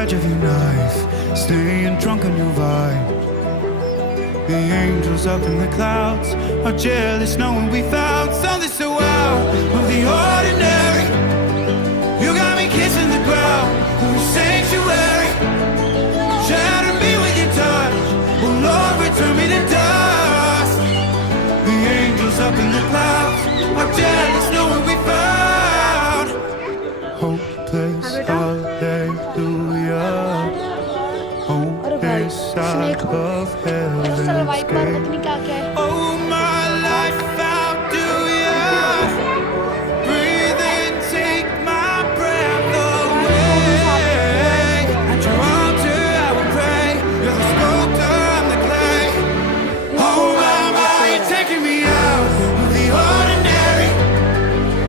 edge of your knife, staying drunk on your vibe. The angels up in the clouds are jealous knowing we found something so out of the ordinary. You got me kissing the ground, the sanctuary. Shatter me with your touch, oh Lord, return me to dust. The angels up in the clouds are jealous knowing we found hopeless, hallelujah. Hope inside of heaven's gate.